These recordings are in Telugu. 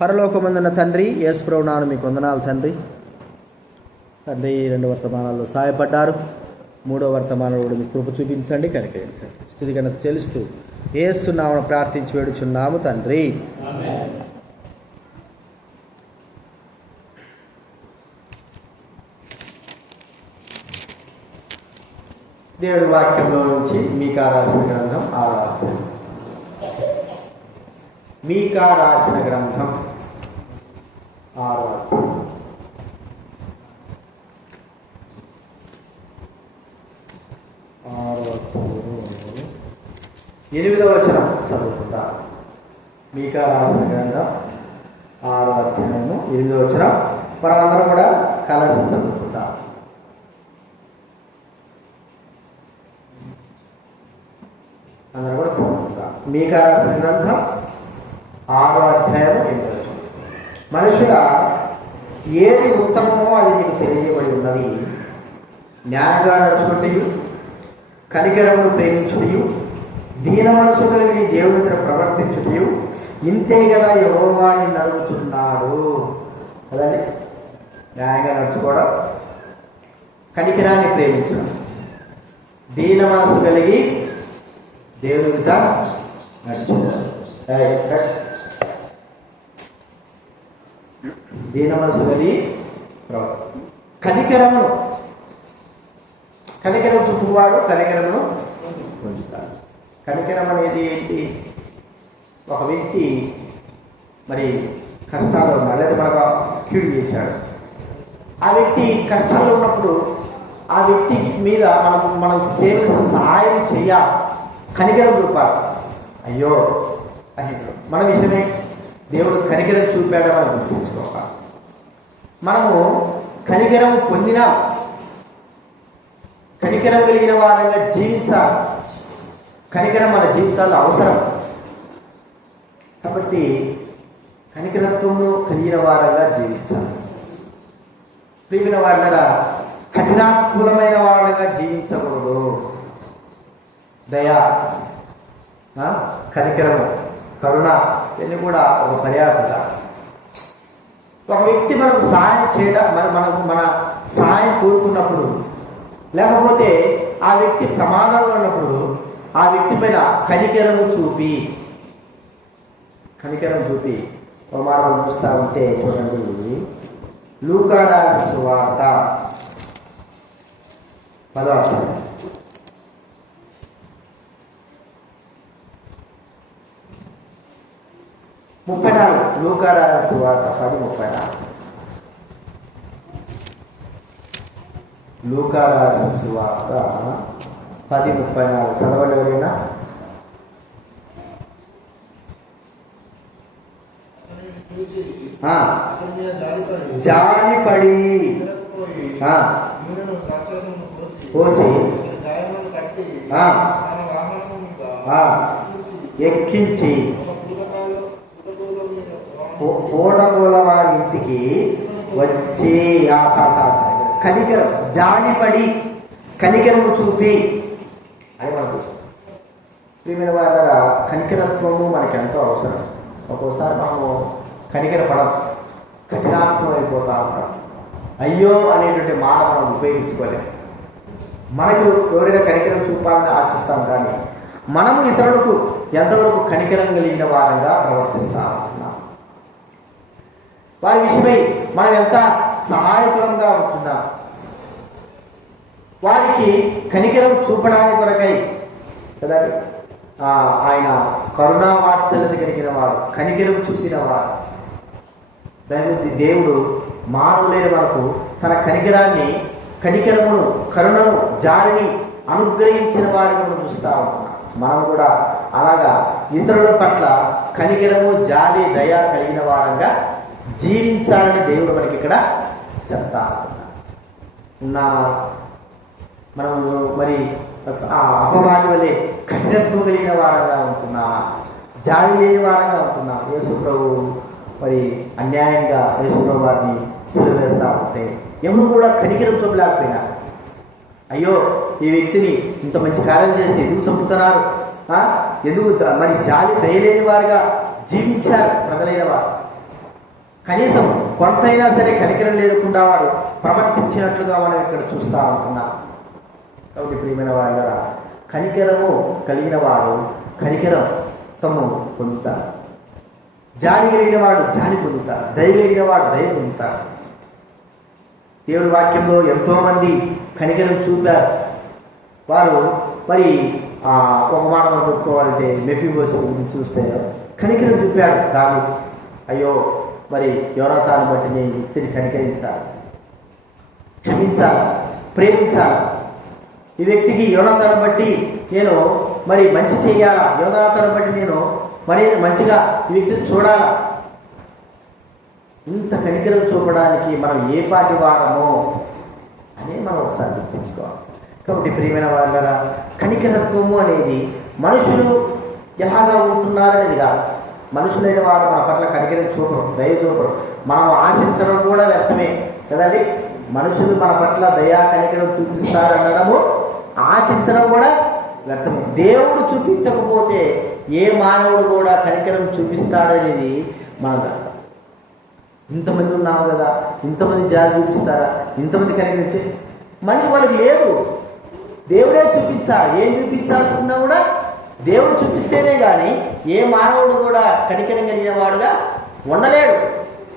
పరలోకమందున్న తండ్రి, యేసుప్రభు నామమున మీకు వందనాలు తండ్రి. తండ్రి 2 వర్తమానాల్లో సహాయపడ్డారు. 3వ వర్తమానంలో కూడా మీ కృప చూపించండి, కనికరించండి. స్తుతి ఘనత చెల్లిస్తూ యేసు నామమున ప్రార్థించి వేడుచున్నాము తండ్రి. దేవుడి వాక్యంలో నుంచి మీకా రాసిన గ్రంథం 6వ అధ్యాయం. మీకా రాసిన గ్రంథం 6వ అధ్యాయం. 8వ వచనం చదువుకుందాం. మీకా రాసిన గ్రంథం 6వ అధ్యాయము 8వ వచనం మనమందరం కూడా కలిసి చదువుకుందాం. అందరూ కూడా చదువుకుందాం. మీకా రాసిన గ్రంథం 6వ అధ్యాయం 8వ వచనం. మనుషుడా, ఏది ఉత్తమమో అది నీకు తెలియబడి ఉన్నది. న్యాయంగా నడుచుకుంటూ, కనికరమును ప్రేమించుటయు, దీన మనసు కలిగి దేవునితో ప్రవర్తించుటయు, ఇంతే కదా యెహోవా నిన్ను అడుగుతున్నాడు. కదండి, న్యాయంగా నడుచుకోవడం, కనికరాన్ని ప్రేమించడం, దీన మనసు కలిగి దేవునితో నడుచుకోవడం. దీన మనసు కలిగి కనికరమును, కనికరం చూపువాడు కనికరమును పొందుతాడు. కనికరం అనేది ఏంటి? ఒక వ్యక్తి మరి కష్టాల్లో ఉన్నాడు, లేదా మనకు కీడు చేశాడు. ఆ వ్యక్తి కష్టాల్లో ఉన్నప్పుడు ఆ వ్యక్తి మీద మనం చేయవలసిన సహాయం చేయాలి, కనికరం చూపాలి. అయ్యో అని మన విషయమే దేవుడు కనికరం చూపాడో మనం గుర్తుంచుకోవాలి. మనము కనికరం పొందినా కనికరం కలిగిన వారంగా జీవించాలి. కనికరం మన జీవితాల్లో అవసరం. కాబట్టి కనికరత్వము కలిగిన వారంగా జీవించాలి. ప్రియమైన వారులారా, కఠినాత్మకమైన వారంగా జీవించకూడదు. దయ, కనికరము, కరుణ ఇవన్నీ కూడా ఒక పర్యాప్త. ఒక వ్యక్తి మనకు సహాయం చేయడం, మన సహాయం కోరుకున్నప్పుడు, లేకపోతే ఆ వ్యక్తి ప్రమాదంలో ఉన్నప్పుడు ఆ వ్యక్తి పైన కనికరం చూపి ఒక మాట చూస్తూ ఉంటే చూడండి. లూకా రాసిన సువార్త 10వ అధ్యాయం 34. లూకా రాసిన సువార్త 10:34. లూకా రాసిన సువార్త 10:34 చదవండి ఎవరైనా. జాలిపడి పోసి ఎక్కించి ఓడగోల వారి ఇంటికి వచ్చి కనికరం, జాలిపడి కనికరము చూపి అని మనం చూస్తాం. ప్రియమైన వాళ్ళ కనికరత్వము మనకి ఎంతో అవసరం. ఒక్కోసారి మనము కనికరపడం, కఠినాత్మం అయిపోతూ ఉంటాం. అయ్యో అనేటువంటి మాట మనం ఉపయోగించుకోలేము. మనకు ఎవరైనా కనికరం చూపాలని ఆశిస్తాం, కానీ మనము ఇతరులకు ఎంతవరకు కనికరం కలిగిన వారంగా ప్రవర్తిస్తా ఉంటున్నాం. వారి విషయమై మనం ఎంత సహాయకరంగా ఉంటున్నాం. వారికి కనికరం చూపడానికి కొరకై కదండి ఆయన కరుణా వాత్సల్యత కలిగిన వాడు, కనికరం చూపిన వాడు. దేవుడు మానవులైన మనకు తన కనికరమును, కరుణను, జాలిని అనుగ్రహించిన వాడిని మనం చూస్తూ ఉంటున్నాం. మనం కూడా అలాగా ఇతరుల పట్ల కనికరము, జాలి, దయ కలిగిన వారంగా జీవించాలని దేవుడు మనకి ఇక్కడ చెప్తా ఉన్నామా? మనం మరి అపవాది వల్లే కఠినత్వం కలిగిన వారంగా ఉంటున్నామా? జాలి లేని వారంగా ఉంటున్నాం? యేసు ప్రభు మరి అన్యాయంగా యేసు ప్రభు వారిని సిలువ వేస్తూ ఉంటే ఎవరు కూడా కనికరం చూపలేకపోయినారు. అయ్యో ఈ వ్యక్తిని ఇంత మంచి కార్యాలు చేస్తే ఎందుకు చంపుతున్నారు, ఎందుకు మరి జాలి దయలేని వారుగా జీవించారు ప్రజలైన వారు. కనీసం కొంతైనా సరే కనికరం లేకుండా వారు ప్రవర్తించినట్లుగా మనం ఇక్కడ చూస్తూ ఉంటున్నాం. కాబట్టి ప్రియమైన వాళ్ళ కనికరము కలిగిన వాడు కనికరం తమ్ము పొందుతాడు, జాలి కలిగిన వాడు జాలి పొందుతాడు, దయ కలిగిన వాడు దయ పొందుతాడు. దేవుడి వాక్యంలో ఎంతోమంది కనికరం చూపారు. వారు మరి ఒక మాట మనం చెప్పుకోవాలంటే మెఫీబోషెతు గురించి చూస్తే కనికరం చూపాడు దావీదు. అయ్యో మరి యోనాతాను బట్టి నేను ఈ వ్యక్తిని కనికరించాలి, క్షమించాలి, ప్రేమించాలి. ఈ వ్యక్తికి యోనాతాను బట్టి నేను మరి మంచి చేయాలా, యోనాతాను బట్టి నేను మరి మంచిగా ఈ వ్యక్తిని చూడాలా. ఇంత కనికరం చూపడానికి మనం ఏ పాటి వారమో అని మనం ఒకసారి గుర్తుంచుకోవాలి. కాబట్టి ప్రియమైన వాళ్ళరా, కనికరత్వము అనేది మనుషులు ఎలాగా ఉంటున్నారనేది కాదు. మనుషులైన వారు మన పట్ల కనికరం చూపరు, దయ చూపరు. మనం ఆశించడం కూడా వ్యర్థమే కదండి. మనుషులు మన పట్ల దయా కనికరం చూపిస్తారనడము ఆశించడం కూడా వ్యర్థమే. దేవుడు చూపించకపోతే ఏ మానవుడు కూడా కనికరం చూపిస్తాడనేది మనకు అర్థం. ఇంతమంది ఉన్నాము కదా, ఇంతమంది జాలి చూపిస్తారా, ఇంతమంది కనికరిస్తే మళ్ళీ వాళ్ళకి లేదు. దేవుడే చూపించాలి. ఏం చూపించాల్సిందా కూడా దేవుడు చూపిస్తేనే కానీ ఏ మానవుడు కూడా కనికరం కలిగిన వాడుగా ఉండలేడు.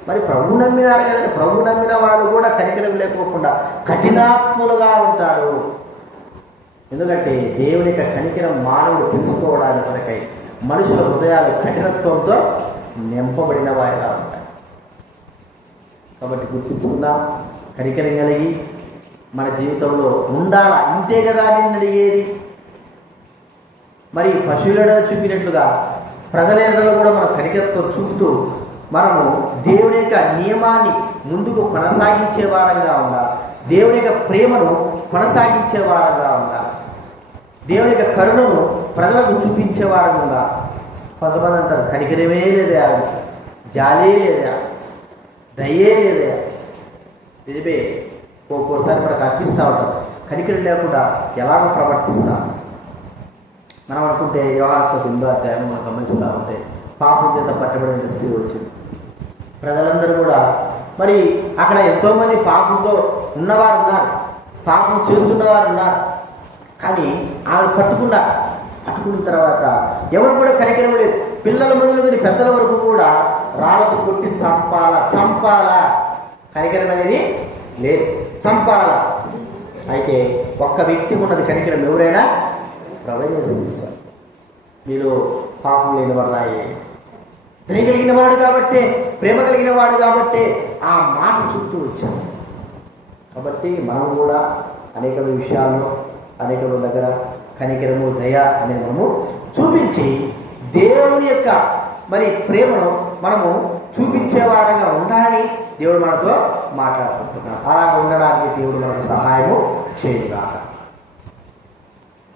మరి ప్రభు నమ్మినారు కదండి, ప్రభు నమ్మిన వాళ్ళు కూడా కనికరం లేకోకుండా కఠినాత్ములుగా ఉంటారు. ఎందుకంటే దేవుని యొక్క కనికరం మానవుడు తెలుసుకోవడానికి కొరకై మనుషుల హృదయాలు కఠినత్వంతో నింపబడిన వారిగా ఉంటాయి. కాబట్టి గుర్తుంచుకుందాం, కనికరం కలిగి మన జీవితంలో ఉండాలా. ఇంతే కదా నిన్ను అడిగేది. మరి పశువుల చూపినట్లుగా ప్రజల ఎడలో కూడా మనం కనికరంతో చూపుతూ మనము దేవుని యొక్క నియమాన్ని ముందుకు కొనసాగించే వారంగా ఉండాలి. దేవుని యొక్క ప్రేమను కొనసాగించే వారంగా ఉండాలి. దేవుని యొక్క కరుణను ప్రజలకు చూపించే వారంగా ఉండాలి. కొంతమంది అంటారు కనికరమే లేదా, జాలే లేదా, దయే లేదా. నిజమే, ఒక్కోసారి మనకు అర్పిస్తూ ఉంటాం. కనికరం లేకుండా ఎలాగో ప్రవర్తిస్తాం. మనం అనుకుంటే యోగాశ్వత 8వ అధ్యాయం మనం గమనిస్తూ ఉంటే పాపం చేత పట్టబడిన స్త్రీ వచ్చింది. ప్రజలందరూ కూడా మరి అక్కడ ఎంతోమంది పాపంతో ఉన్నవారు ఉన్నారు, పాపం చేస్తున్నవారు ఉన్నారు. కానీ ఆమె పట్టుకున్న తర్వాత ఎవరు కూడా కనికరం లేదు. పిల్లల మొదలుకొని పెద్దల వరకు కూడా రాళ్ళతో కొట్టి చంపాలా. కనికరం అనేది లేదు, చంపాలా. అయితే ఒక్క వ్యక్తి ఉన్నది కనికరం. ఎవరైనా ప్రవేశిస్తారు. మీరు పాపం లేని వారు, దయ కలిగిన వాడు కాబట్టే, ప్రేమ కలిగిన వాడు కాబట్టే ఆ మాట చూపుతూ వచ్చాము. కాబట్టి మనం కూడా అనేక విషయాల్లో అనేక దగ్గర కనికరము దయ అనేది మనము చూపించి దేవుని యొక్క మరి ప్రేమను మనము చూపించేవారంగా ఉండాలని దేవుడు మనతో మాట్లాడుతుంటున్నాడు. అలా ఉండడానికి దేవుడు మనకు సహాయము చేయదుగాక.